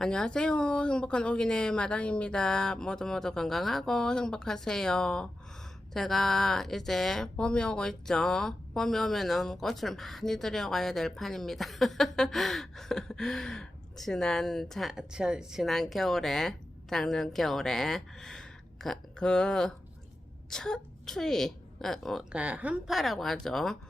안녕하세요. 행복한 오기네 마당입니다. 모두 건강하고 행복하세요. 제가 이제 봄이 오고 있죠. 봄이 오면은 꽃을 많이 들여와야 될 판입니다. 지난 겨울에, 작년 겨울에, 첫 추위, 한파라고 하죠.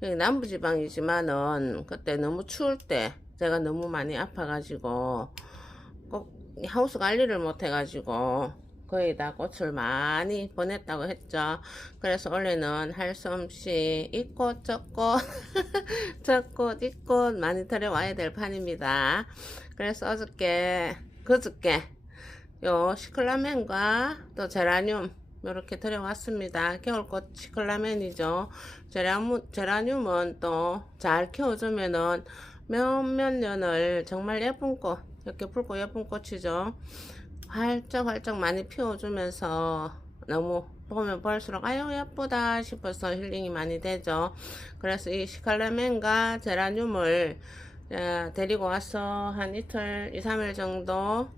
여기 남부지방이지만은, 그때 너무 추울 때, 제가 너무 많이 아파가지고, 꼭 하우스 관리를 못해가지고 거의 다 꽃을 많이 보냈다고 했죠. 그래서 원래는 할 수 없이 이꽃 저꽃 저꽃 이꽃 많이 들여와야 될 판입니다. 그래서 그저께 요 시클라멘과 또 제라늄 이렇게 들여왔습니다. 겨울꽃 시클라멘이죠. 제라늄은 또 잘 키워주면은 몇몇 년을 정말 예쁜 꽃, 이렇게 붉고 예쁜 꽃이죠. 활짝활짝 많이 피워주면서 너무 보면 볼수록 아유 예쁘다 싶어서 힐링이 많이 되죠. 그래서 이 시칼라멘과 제라늄을 데리고 와서 한 이틀, 2, 3일 정도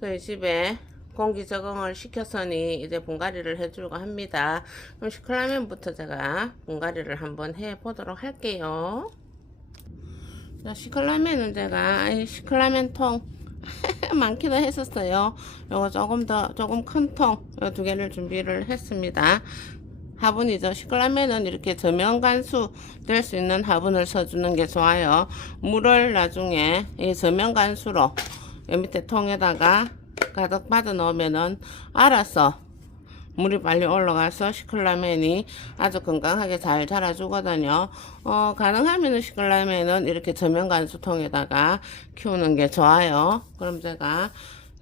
저희 집에 공기 적응을 시켰으니 이제 분갈이를 해주려고 합니다. 그럼 시클라멘부터 제가 분갈이를 한번 해 보도록 할게요. 시클라멘은 제가 시클라멘 통 많기도 했었어요. 요거 조금 큰 통, 요 두 개를 준비를 했습니다. 화분이죠. 시클라멘은 이렇게 저면 간수 될 수 있는 화분을 써주는 게 좋아요. 물을 나중에 이 저면 간수로 이 밑에 통에다가 가득 받아 넣으면은 알아서 물이 빨리 올라가서 시클라멘이 아주 건강하게 잘 자라주거든요. 가능하면 시클라멘은 이렇게 저면 간수통에다가 키우는 게 좋아요. 그럼 제가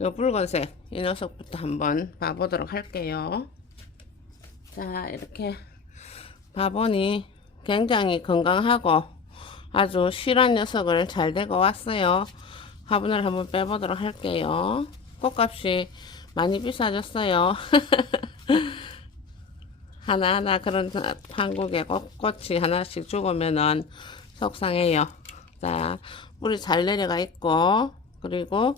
이 붉은색 이 녀석부터 한번 봐보도록 할게요. 자, 이렇게 봐보니 굉장히 건강하고 아주 실한 녀석을 잘 되고 왔어요. 화분을 한번 빼보도록 할게요. 꽃값이 많이 비싸졌어요. 하나하나 그런 한국에 꽃이 하나씩 죽으면은 속상해요. 자, 뿌리 잘 내려가 있고, 그리고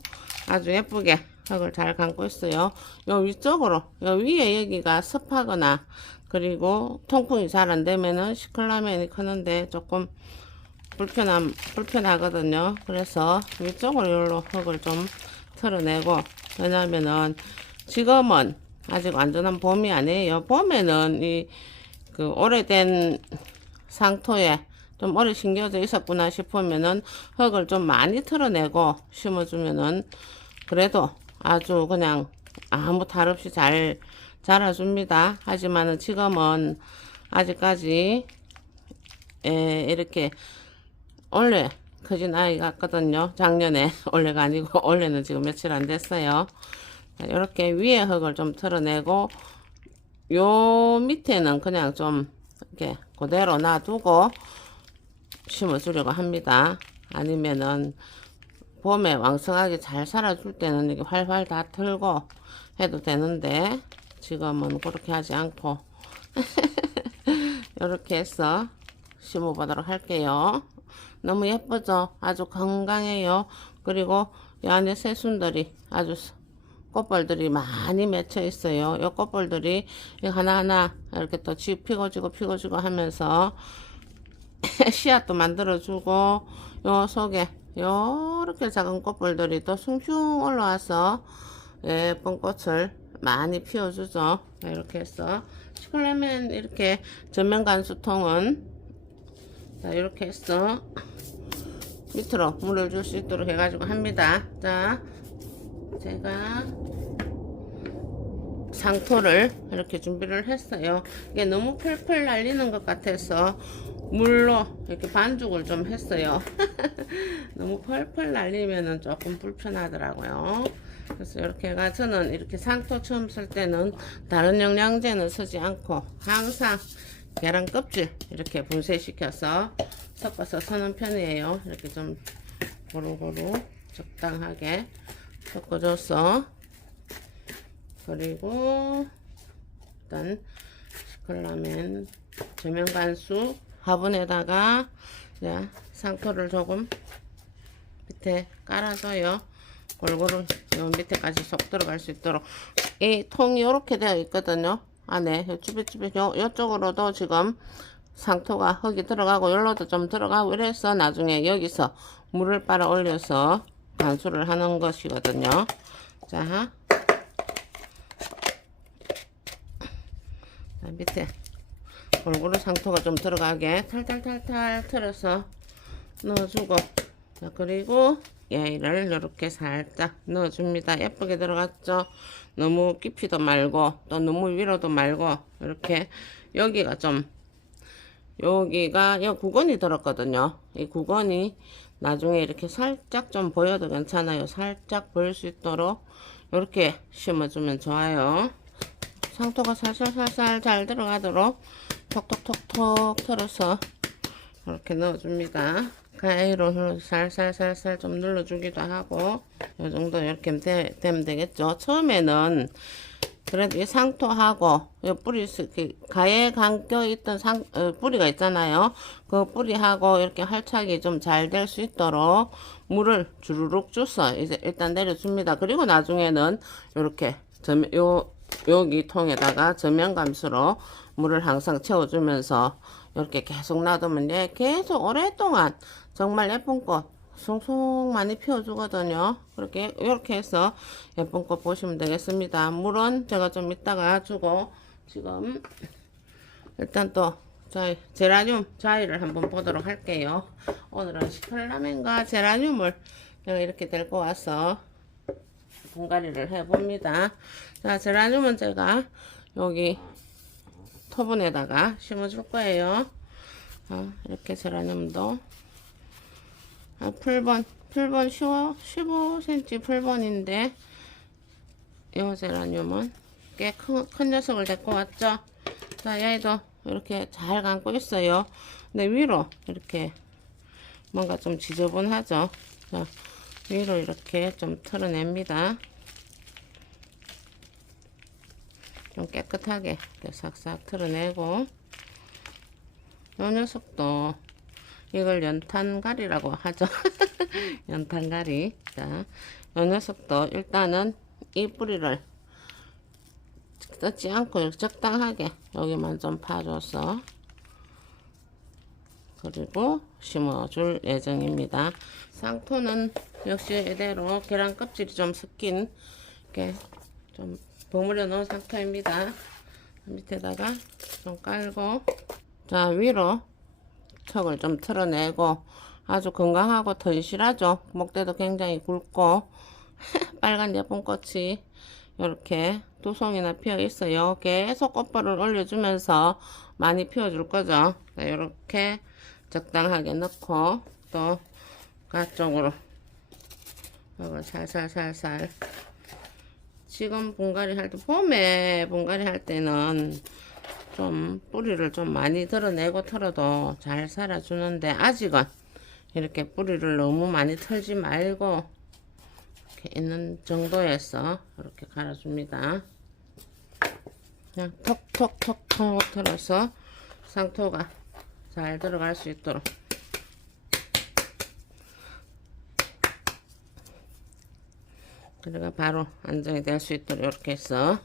아주 예쁘게 흙을 잘 감고 있어요. 요 위쪽으로, 요 위에 여기가 습하거나, 그리고 통풍이 잘 안 되면은 시클라멘이 크는데 조금 불편하거든요. 그래서 위쪽으로 요로 흙을 좀 털어내고, 왜냐면은 지금은 아직 완전한 봄이 아니에요. 봄에는 그 오래된 상토에 좀 오래 심겨져 있었구나 싶으면은 흙을 좀 많이 털어내고 심어주면은 그래도 아주 그냥 아무 탈 없이 잘 자라줍니다. 하지만은 지금은 아직까지 이렇게 원래 커진 아이 같거든요. 작년에 올해가 아니고 올해는 지금 며칠 안 됐어요. 이렇게 위에 흙을 좀 털어내고 요 밑에는 그냥 좀 이렇게 그대로 놔두고 심어주려고 합니다. 아니면은 봄에 왕성하게 잘 살아줄 때는 이렇게 활활 다 털고 해도 되는데 지금은 그렇게 하지 않고 이렇게 해서 심어보도록 할게요. 너무 예쁘죠? 아주 건강해요. 그리고 이 안에 새순들이 아주 꽃벌들이 많이 맺혀 있어요. 이 꽃벌들이 하나하나 이렇게 또 피고지고 하면서 씨앗도 만들어주고 요 속에 요렇게 작은 꽃벌들이 또 숭숭 올라와서 예쁜 꽃을 많이 피워주죠. 이렇게 해서 시클라멘 이렇게 전면 간수통은 이렇게 해서 밑으로 물을 줄 수 있도록 해가지고 합니다. 자, 제가 상토를 이렇게 준비를 했어요. 이게 너무 펄펄 날리는 것 같아서 물로 이렇게 반죽을 좀 했어요. 너무 펄펄 날리면은 조금 불편하더라고요. 그래서 이렇게 해가 저는 이렇게 상토 처음 쓸 때는 다른 영양제는 쓰지 않고 항상 계란 껍질 이렇게 분쇄시켜서 섞어서 쓰는 편이에요. 이렇게 좀 고루고루 적당하게 섞어줘서 그리고 일단 시클라멘 저면 간수 화분에다가 상토를 조금 밑에 깔아줘요. 골고루 요 밑에까지 쏙 들어갈 수 있도록 이 통이 이렇게 되어 있거든요. 안에 쭈비쭈비 요쪽으로도 지금 상토가 흙이 들어가고 여기로도 좀 들어가고 이래서 나중에 여기서 물을 빨아 올려서 반수를 하는 것이거든요. 자, 밑에 골고루 상토가 좀 들어가게 탈탈탈탈 틀어서 넣어주고, 자, 그리고 얘를 이렇게 살짝 넣어줍니다. 예쁘게 들어갔죠? 너무 깊이도 말고 또 너무 위로도 말고 이렇게 여기가 좀 여기가 이 구건이 들었거든요. 이 구건이 나중에 이렇게 살짝 좀 보여도 괜찮아요. 살짝 보일 수 있도록 이렇게 심어주면 좋아요. 상토가 살살살살 잘 들어가도록 톡톡톡톡 털어서 이렇게 넣어줍니다. 가위로 살살살살 좀 눌러주기도 하고 이 정도 이렇게 되면 되겠죠. 처음에는 그래도 이 상토하고 이 뿌리 가에 감겨 있던 뿌리가 있잖아요. 그 뿌리하고 이렇게 활착이 좀 잘 될 수 있도록 물을 주르륵 줘서 이제 일단 내려줍니다. 그리고 나중에는 이렇게 여기 통에다가 저면감수로 물을 항상 채워주면서 이렇게 계속 놔두면 계속 오랫동안 정말 예쁜 꽃 송송 많이 피워주거든요. 그렇게 이렇게 해서 예쁜 꽃 보시면 되겠습니다. 물은 제가 좀 이따가 주고 지금 일단 또 저희 제라늄 자위를 한번 보도록 할게요. 오늘은 시클라멘과 제라늄을 제가 이렇게 데리고 와서 분갈이를 해봅니다. 자, 제라늄은 제가 여기 토분에다가 심어줄 거예요. 이렇게 제라늄도 풀번 15cm 풀번인데 이 제라늄은 꽤 큰 녀석을 데리고 왔죠. 자, 얘도 이렇게 잘 감고 있어요. 근데 위로 이렇게 뭔가 좀 지저분하죠. 자, 위로 이렇게 좀 털어냅니다. 좀 깨끗하게 이렇게 싹싹 털어내고, 이 녀석도 이걸 연탄가리라고 하죠. 연탄가리. 자, 이 녀석도 일단은 이 뿌리를 뜯지 않고 적당하게 여기만 좀 파줘서 그리고 심어줄 예정입니다. 상토는 역시 이대로 계란 껍질이 좀 섞인 이렇게 좀 버무려 놓은 상토입니다. 밑에다가 좀 깔고, 자, 위로 턱을 좀 털어내고 아주 건강하고 튼실하죠. 목대도 굉장히 굵고 빨간 예쁜 꽃이 이렇게 두 송이나 피어 있어요. 계속 꽃볼을 올려주면서 많이 피워줄 거죠. 이렇게 적당하게 넣고 또 가쪽으로 이걸 살살살살, 지금 분갈이 할 때, 봄에 분갈이 할 때는 좀 뿌리를 좀 많이 드러내고 털어도 잘 살아주는데 아직은 이렇게 뿌리를 너무 많이 털지 말고 이렇게 있는 정도에서 이렇게 갈아줍니다. 그냥 톡톡톡톡 털어서 상토가 잘 들어갈 수 있도록 그리고 바로 안정이 될 수 있도록 이렇게 해서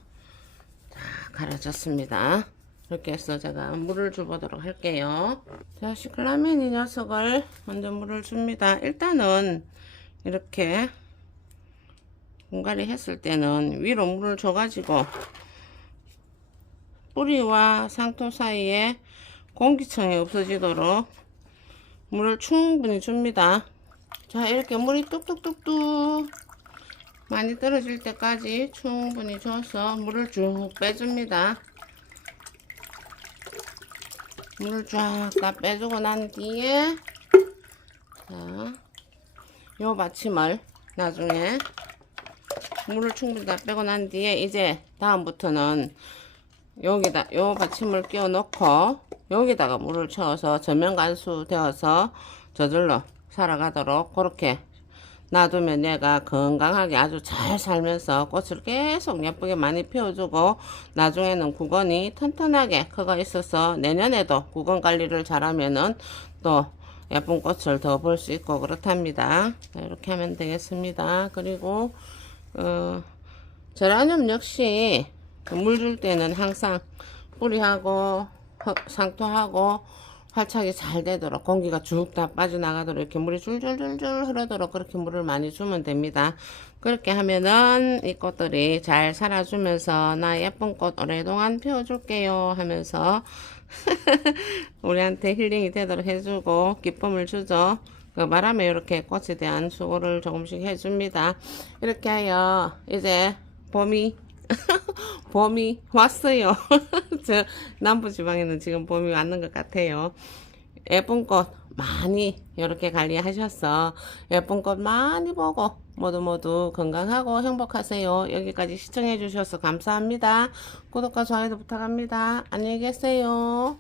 자, 갈아줬습니다. 이렇게 해서 제가 물을 줘보도록 할게요. 자, 시클라멘 이 녀석을 먼저 물을 줍니다. 일단은 이렇게 분갈이 했을 때는 위로 물을 줘가지고 뿌리와 상토 사이에 공기층이 없어지도록 물을 충분히 줍니다. 자, 이렇게 물이 뚝뚝뚝뚝 많이 떨어질 때까지 충분히 줘서 물을 쭉 빼줍니다. 물을 쫙 다 빼주고 난 뒤에, 자, 요 받침을 나중에 물을 충분히 다 빼고 난 뒤에 이제 다음부터는 여기다 요 받침을 끼워 넣고 여기다가 물을 채워서 전면 간수 되어서 저절로 살아가도록 그렇게 놔두면 얘가 건강하게 아주 잘 살면서 꽃을 계속 예쁘게 많이 피워주고 나중에는 구건이 튼튼하게 커가 있어서 내년에도 구건 관리를 잘하면은 또 예쁜 꽃을 더 볼 수 있고 그렇답니다. 이렇게 하면 되겠습니다. 그리고 제라늄 역시 물 줄 때는 항상 뿌리하고 상토하고 활착이 잘 되도록 공기가 쭉 다 빠져나가도록 이렇게 물이 줄줄줄줄 흐르도록 그렇게 물을 많이 주면 됩니다. 그렇게 하면은 이 꽃들이 잘 살아주면서 나 예쁜 꽃 오랫동안 피워줄게요 하면서 우리한테 힐링이 되도록 해주고 기쁨을 주죠. 그 바람에 이렇게 꽃에 대한 수고를 조금씩 해줍니다. 이렇게 하여 이제 봄이 봄이 왔어요. 저 남부지방에는 지금 봄이 왔는 것 같아요. 예쁜 꽃 많이 이렇게 관리하셔서 예쁜 꽃 많이 보고 모두 건강하고 행복하세요. 여기까지 시청해 주셔서 감사합니다. 구독과 좋아요도 부탁합니다. 안녕히 계세요.